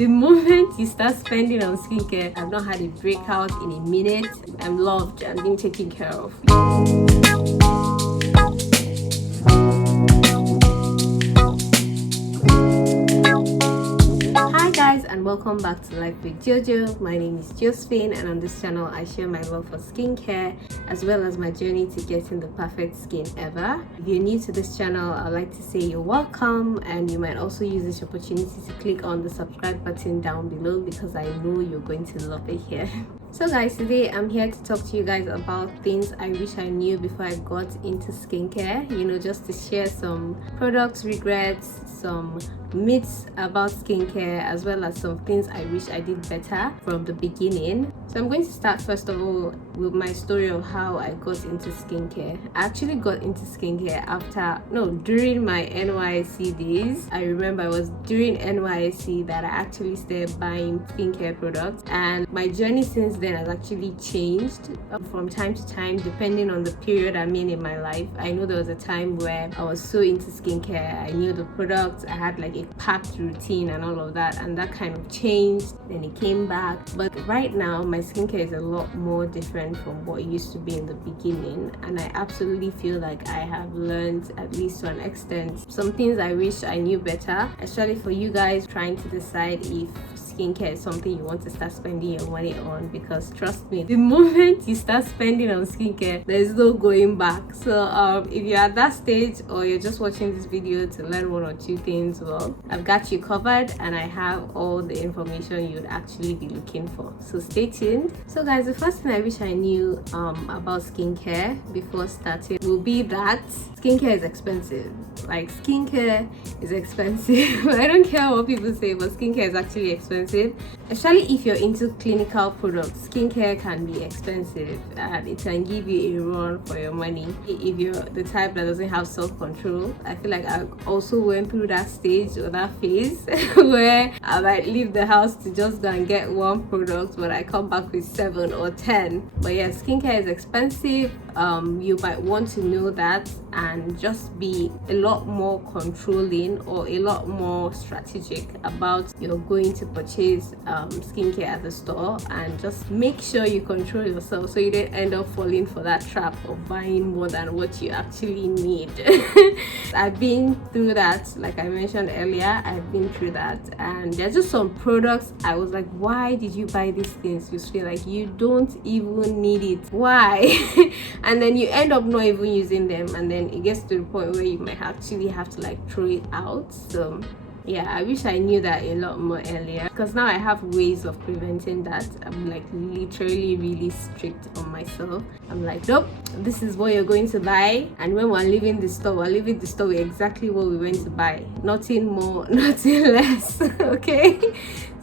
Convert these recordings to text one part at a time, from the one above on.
The moment you start spending on skincare, I've not had a breakout in a minute. I'm loved and being taken care of. Hi guys, and welcome back to Life with Jojo. My name is Josephine, and on this channel I share my love for skincare as well as my journey to getting the perfect skin ever. If you're new to this channel, I'd like to say you're welcome, and you might also use this opportunity to click on the subscribe button down below because I know you're going to love it here. So guys, today I'm here to talk to you guys about things I wish I knew before I got into skincare, just to share some products regrets, some myths about skincare, as well as some things I wish I did better from the beginning. So I'm going to start first of all with my story of how I got into skincare. I actually got into skincare during my NYSC days. I remember it was during NYSC that I actually started buying skincare products, and my journey since then has actually changed from time to time depending on the period I'm in my life. I know there was a time where I was so into skincare, I knew the products, I had like a packed routine and all of that, and that kind of changed, then it came back. But right now my skincare is a lot more different from what it used to be in the beginning, and I absolutely feel like I have learned, at least to an extent, some things I wish I knew better, especially for you guys trying to decide if skincare is something you want to start spending your money on, because trust me, the moment you start spending on skincare, there's no going back. So if you're at that stage or you're just watching this video to learn one or two things, well, I've got you covered and I have all the information you'd actually be looking for, so stay tuned. So guys, the first thing I wish I knew about skincare before starting will be that skincare is expensive. Like, skincare is expensive. I don't care what people say, but skincare is actually expensive, especially if you're into clinical products. Skincare can be expensive and it can give you a run for your money if you're the type that doesn't have self-control. I feel like I also went through that stage or that phase where I might leave the house to just go and get one product, but I come back with 7 or 10. But yeah, skincare is expensive. You might want to know that and just be a lot more controlling or a lot more strategic about you're going to purchase skincare at the store, and just make sure you control yourself so you don't end up falling for that trap of buying more than what you actually need. I've been through that, like I mentioned earlier. I've been through that, and there's just some products I was like, why did you buy these things? You feel like you don't even need it, why? And then you end up not even using them, and then it gets to the point where you might actually have to like throw it out. So yeah, I wish I knew that a lot more earlier, because now I have ways of preventing that. I'm like literally really strict on myself. I'm like, nope, this is what you're going to buy, and when we're leaving the store, we're leaving the store with exactly what we went to buy, nothing more, nothing less. Okay.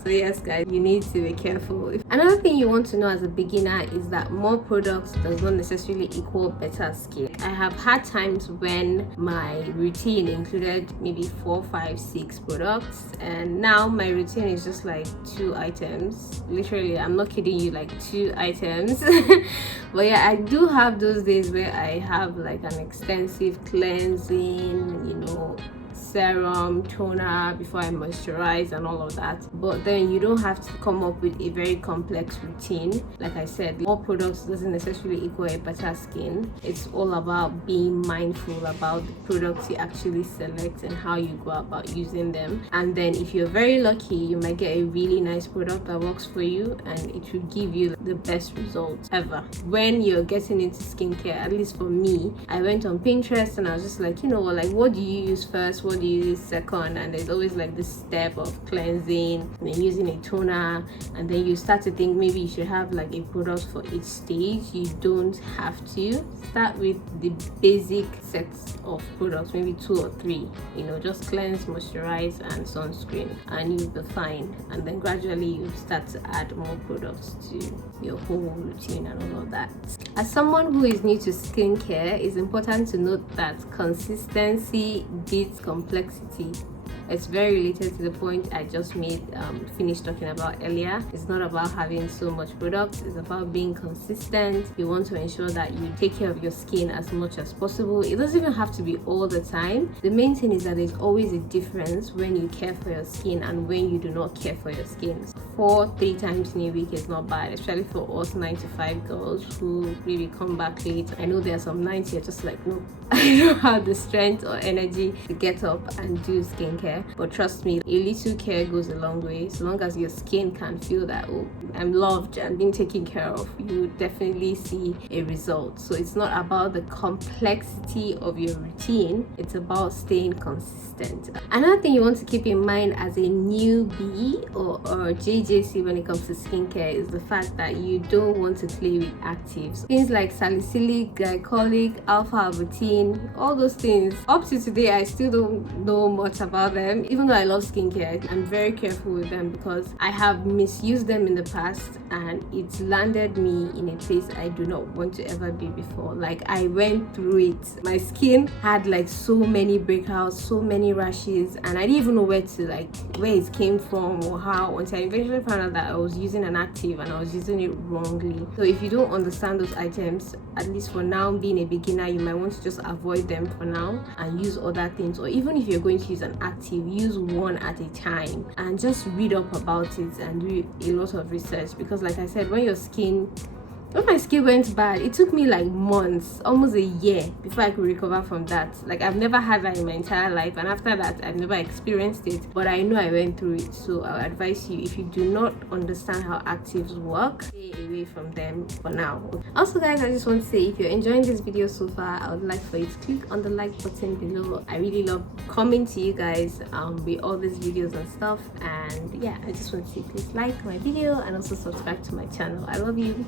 So yes guys, you need to be careful. Another thing you want to know as a beginner is that more products does not necessarily equal better skin. I have had times when my routine included maybe 4, 5, 6 products, and now my routine is just like 2 items. Literally, I'm not kidding you, like 2 items. But yeah, I do have those days where I have like an extensive cleansing, serum, toner before I moisturize and all of that. But then you don't have to come up with a very complex routine. Like I said, more products doesn't necessarily equal a better skin. It's all about being mindful about the products you actually select and how you go about using them. And then if you're very lucky, you might get a really nice product that works for you, and it will give you the best results ever. When you're getting into skincare, at least for me, I went on Pinterest and I was just like, what do you use first? What do you use second? And there's always like this step of cleansing and then using a toner, and then you start to think maybe you should have like a product for each stage. You don't have to. Start with the basic sets of products, maybe 2 or 3, just cleanse, moisturize and sunscreen, and you'll be fine. And then gradually you start to add more products to your whole routine and all of that. As someone who is new to skincare, it's important to note that consistency beats complexity. It's very related to the point I just finished talking about earlier. It's not about having so much products, it's about being consistent. You want to ensure that you take care of your skin as much as possible. It doesn't even have to be all the time. The main thing is that there's always a difference when you care for your skin and when you do not care for your skin. 3 times in a week is not bad, especially for us 9 to 5 girls who really come back late. I know there are some nights you're just like, no, I don't have the strength or energy to get up and do skincare. But trust me, a little care goes a long way. So long as your skin can feel that, oh, I'm loved and being taken care of, you definitely see a result. So it's not about the complexity of your routine, it's about staying consistent. Another thing you want to keep in mind as a newbie or JJC when it comes to skincare is the fact that you don't want to play with actives. Things like salicylic, glycolic, alpha-arbutin, all those things. Up to today, I still don't know much about them. Even though I love skincare, I'm very careful with them because I have misused them in the past and it's landed me in a place I do not want to ever be before. Like, I went through it. My skin had like so many breakouts, so many rashes, and I didn't even know where it came from or how, until I eventually found out that I was using an active and I was using it wrongly. So if you don't understand those items, at least for now, being a beginner, you might want to just avoid them for now and use other things. Or even if you're going to use an active, use one at a time and just read up about it and do a lot of research. Because like I said, when my skin went bad, it took me like months, almost a year, before I could recover from that. Like, I've never had that in my entire life, and after that I've never experienced it, but I know I went through it. So I'll advise you, if you do not understand how actives work, stay away from them for now. Also guys, I just want to say, if you're enjoying this video so far, I would like for you to click on the like button below. I really love coming to you guys with all these videos and stuff. And yeah, I just want to say, please like my video and also subscribe to my channel. I love you.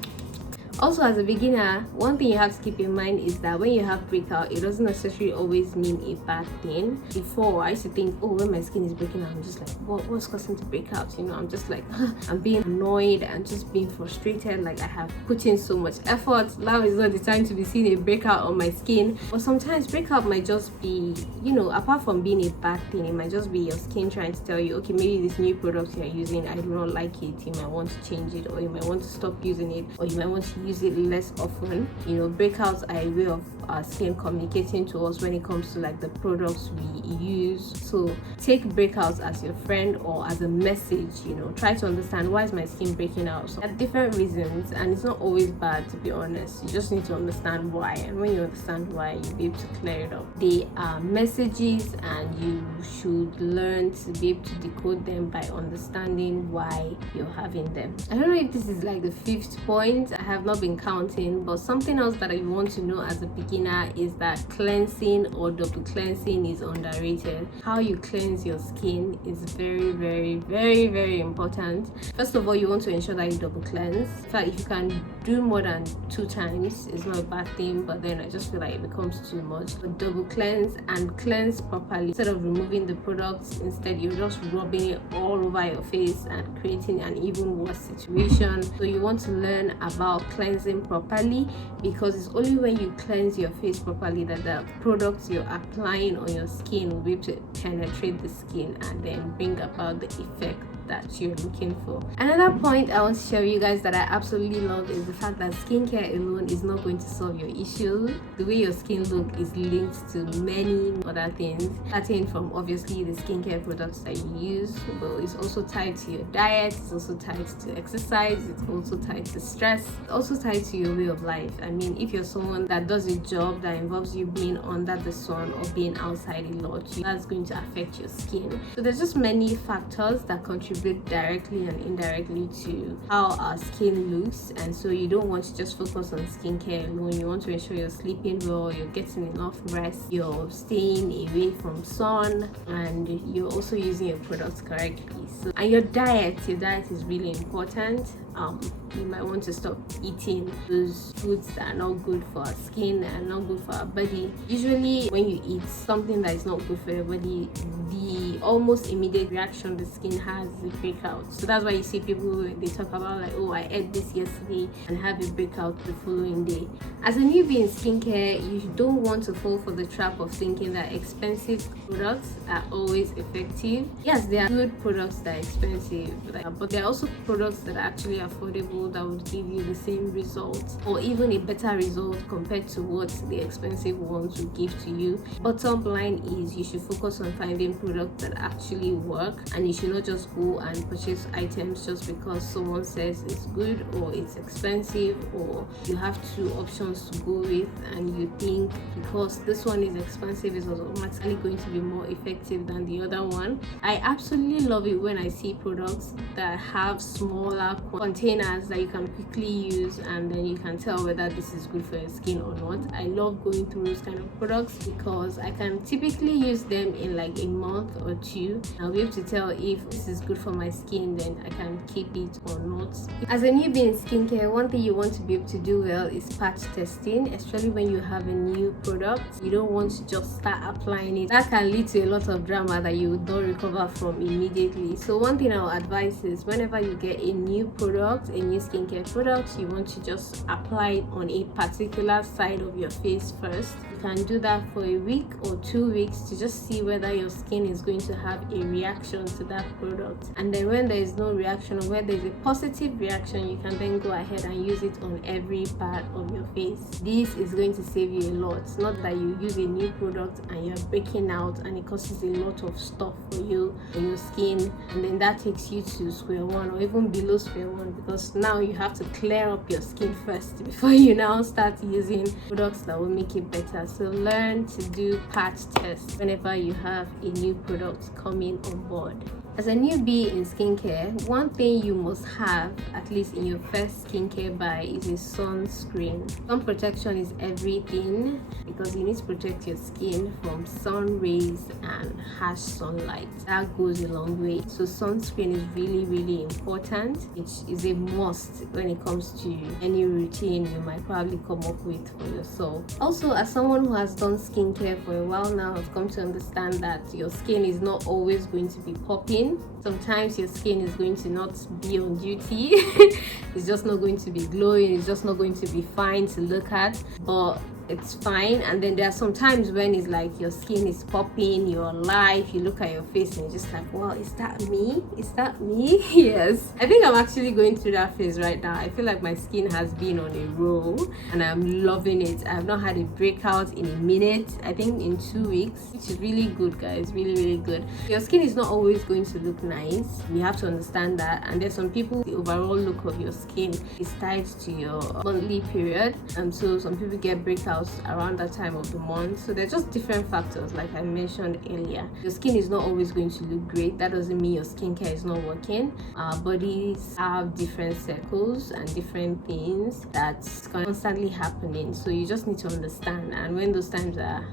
Also, as a beginner, one thing you have to keep in mind is that when you have breakout, it doesn't necessarily always mean a bad thing. Before, I used to think, oh, when my skin is breaking out, I'm just like, what's causing to break out? You know, I'm just like, I'm being annoyed and just being frustrated. Like, I have put in so much effort. Now is not the time to be seeing a breakout on my skin. But sometimes breakout might just be, you know, apart from being a bad thing, it might just be your skin trying to tell you, okay, maybe this new product you're using, I do not like it. You might want to change it, or you might want to stop using it, or you might want to use it less often. You know, breakouts are a way of our skin communicating to us when it comes to like the products we use. So take breakouts as your friend or as a message. You know, try to understand, why is my skin breaking out? So there are different reasons, and it's not always bad, to be honest. You just need to understand why, and when you understand why, you'll be able to clear it up. They are messages, and you should learn to be able to decode them by understanding why you're having them. I don't know if this is like the 5th point. I have not been counting, but something else that I want to know as a beginner is that cleansing or double cleansing is underrated. How you cleanse your skin is very, very, very, very important. First of all, you want to ensure that you double cleanse. In fact, if you can do more than 2 times, it's not a bad thing, but then I just feel like it becomes too much. But double cleanse and cleanse properly. Instead of removing the products, instead you're just rubbing it all over your face and creating an even worse situation. So you want to learn about cleansing properly, because it's only when you cleanse your face properly that the products you're applying on your skin will be able to penetrate the skin and then bring about the effect that you're looking for. Another point I want to share with you guys that I absolutely love is the fact that skincare alone is not going to solve your issue. The way your skin look is linked to many other things, starting from obviously the skincare products that you use, but it's also tied to your diet, it's also tied to exercise, it's also tied to stress, it's also tied to your way of life. I mean, if you're someone that does a job that involves you being under the sun or being outside a lot, that's going to affect your skin. So there's just many factors that contribute directly and indirectly to how our skin looks, and so you don't want to just focus on skincare alone. You want to ensure you're sleeping well, you're getting enough rest, you're staying away from sun, and you're also using your products correctly. So, and your diet is really important. you might want to stop eating those foods that are not good for our skin and not good for our body. Usually when you eat something that is not good for your body, the almost immediate reaction the skin has is a breakout. So that's why you see people, they talk about like, oh, I ate this yesterday, and have a breakout the following day. As a newbie in skincare, you don't want to fall for the trap of thinking that expensive products are always effective. Yes, there are good products that are expensive, but there are also products that are actually affordable that would give you the same results or even a better result compared to what the expensive ones will give to you. Bottom line is, you should focus on finding products that actually work, and you should not just go and purchase items just because someone says it's good or it's expensive, or you have two options to go with and you think because this one is expensive is automatically going to be more effective than the other one. I absolutely love it when I see products that have smaller containers that you can quickly use, and then you can tell whether this is good for your skin or not. I love going through those kind of products because I can typically use them in like a month or two. I'll be able to tell if this is good for my skin, then I can keep it or not. As a newbie in skincare, one thing you want to be able to do well is patch testing, especially when you have a new product. You don't want to just start applying it. That can lead to a lot of drama that you don't recover from immediately. So one thing I'll advise is whenever you get a new product, a new skincare product, you want to just apply it on a particular side of your face first. You can do that for a week or 2 weeks to just see whether your skin is going to have a reaction to that product. And then when there is no reaction, or when there is a positive reaction, you can then go ahead and use it on every part of your face. This is going to save you a lot. It's not that you use a new product and you're breaking out and it causes a lot of stuff for you on your skin, and then that takes you to square one or even below square one, because now you have to clear up your skin first before you now start using products that will make it better. So learn to do patch tests whenever you have a new product coming on board. As a newbie in skincare, one thing you must have, at least in your first skincare buy, is a sunscreen. Sun protection is everything because you need to protect your skin from sun rays and harsh sunlight. That goes a long way. So sunscreen is really, really important. It is a must when it comes to any routine you might probably come up with for yourself. Also, as someone who has done skincare for a while now, I've come to understand that your skin is not always going to be popping. Sometimes your skin is going to not be on duty. It's just not going to be glowing. It's just not going to be fine to look at, but it's fine. And then there are some times when it's like your skin is popping, you're alive, you look at your face and you're just like, wow, is that me? Is that me? Yes, I think I'm actually going through that phase right now. I feel like my skin has been on a roll and I'm loving it. I've not had a breakout in a minute, I think in 2 weeks, which is really good, guys. Really, really good. Your skin is not always going to look nice. You have to understand that. And there's some people, the overall look of your skin is tied to your monthly period, and so some people get breakouts around that time of the month. So they're just different factors, like I mentioned earlier. Your skin is not always going to look great. That doesn't mean your skincare is not working. Our bodies have different cycles and different things that's constantly happening, so you just need to understand. And when those times are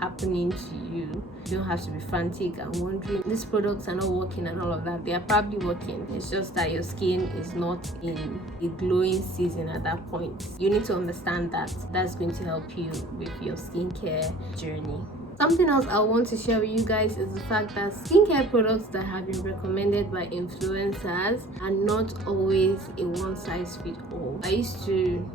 happening to you, you don't have to be frantic and wondering these products are not working and all of that. They are probably working. It's just that your skin is not in a glowing season at that point. You need to understand that. That's going to help you with your skincare journey. Something else I want to share with you guys is the fact that skincare products that have been recommended by influencers are not always a one-size-fits-all. I used to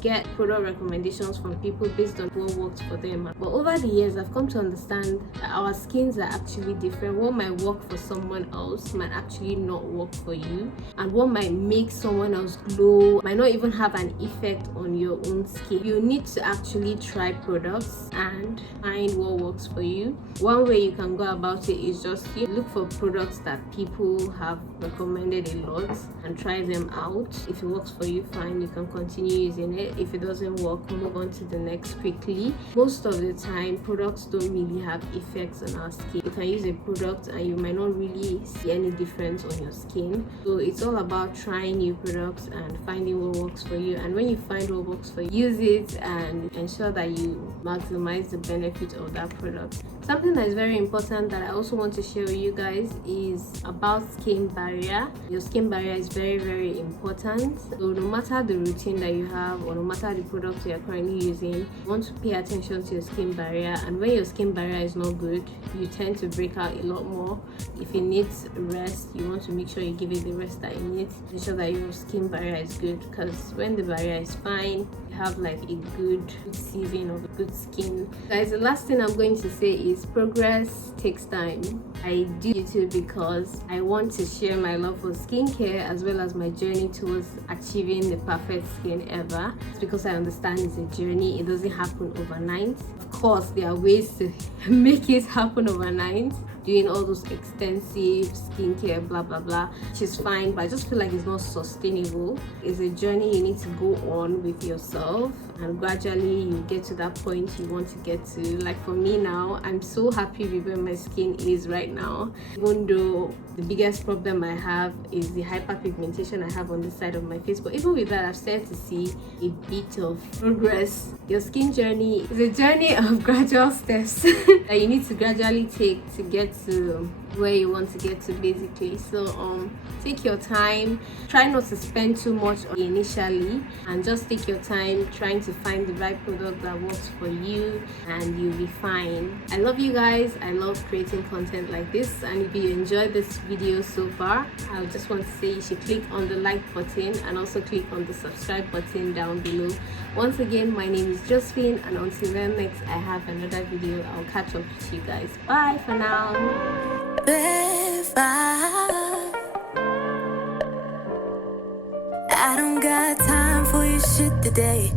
get product recommendations from people based on what works for them, but over the years I've come to understand that our skins are actually different. What might work for someone else might actually not work for you, and what might make someone else glow might not even have an effect on your own skin. You need to actually try products and find what works for you. One way you can go about it is just look for products that people have recommended a lot and try them out. If it works for you, fine, you can continue using it. it. If it doesn't work, move on to the next quickly. Most of the time, products don't really have effects on our skin. You can use a product and you might not really see any difference on your skin. So it's all about trying new products and finding what works for you. And when you find what works for you, use it and ensure that you maximize the benefit of that product. Something that is very important that I also want to share with you guys is about skin barrier. Your skin barrier is very, very important. So no matter the routine that you have or no matter the products you are currently using, you want to pay attention to your skin barrier. And when your skin barrier is not good, you tend to break out a lot more. If it needs rest, you want to make sure you give it the rest that it needs. Ensure that your skin barrier is good, because when the barrier is fine, you have like a good season of a good skin. Guys, the last thing I'm going to say is progress takes time. I do YouTube because I want to share my love for skincare as well as my journey towards achieving the perfect skin ever. It's because I understand it's a journey. It doesn't happen overnight. Of course, there are ways to make it happen overnight, doing all those extensive skincare blah blah blah, which is fine, but I just feel like it's not sustainable. It's a journey you need to go on with yourself, and gradually you get to that point you want to get to. Like for me now, I'm so happy with where my skin is right now, even though the biggest problem I have is the hyperpigmentation I have on this side of my face. But even with that, I've started to see a bit of progress. Your skin journey is a journey of gradual steps that you need to gradually take to get to where you want to get to, basically. So take your time, try not to spend too much on it initially, and just take your time trying to find the right product that works for you, and you'll be fine. I love you guys. I love creating content like this, and if you enjoyed this video so far, I just want to say you should click on the like button and also click on the subscribe button down below. Once again, my name is Josephine, and until then next I have another video, I'll catch up with you guys. Bye for now. I don't got time for your shit today.